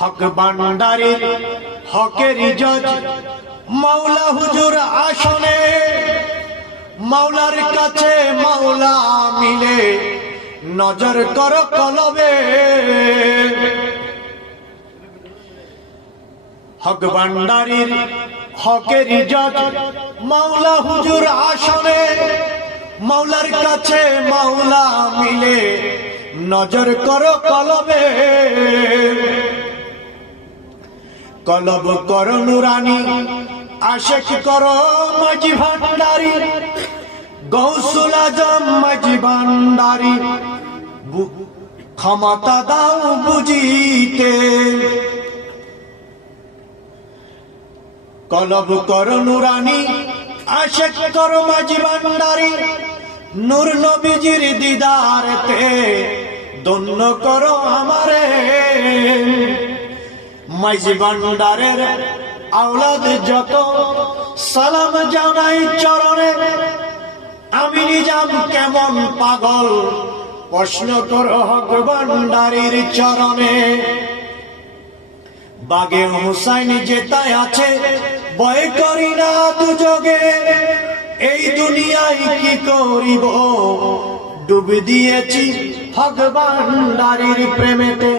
হক বান্ডারির হকের জজ মাওলা হুজুর আসনে, মাওলার কাছে মাওলা মিলে। নজর কর কলবে। হক ভান্ডারির হকের জজ মাওলা হুজুর আসনে, মাওলার কাছে মাওলা মিলে। নজর কর কলবে। কলব কর নুরানি, আশেক করো মাঝি ভান্ডারি, গৌসুল আজম মাঝি ভান্ডারি ক্ষমতা দাও বুঝিতে। কলব কর নুরানি, আশেক কর মাঝি ভান্ডারি, নূর নবীজির দিদারতে দন্য করো আমারে। ভান্ডারের আওলাদ যত, সালাম জানাই চরণে। আমি নিজাম কেমন পাগল? প্রশ্ন করো হক ভান্ডারির চরণে। বাগে হুসাইন যেতায় আছে বয় করি না দুযোগে এই দুনিয়ায় কি করিব? ডুব দিয়েছি ভগবান প্রেমেতে।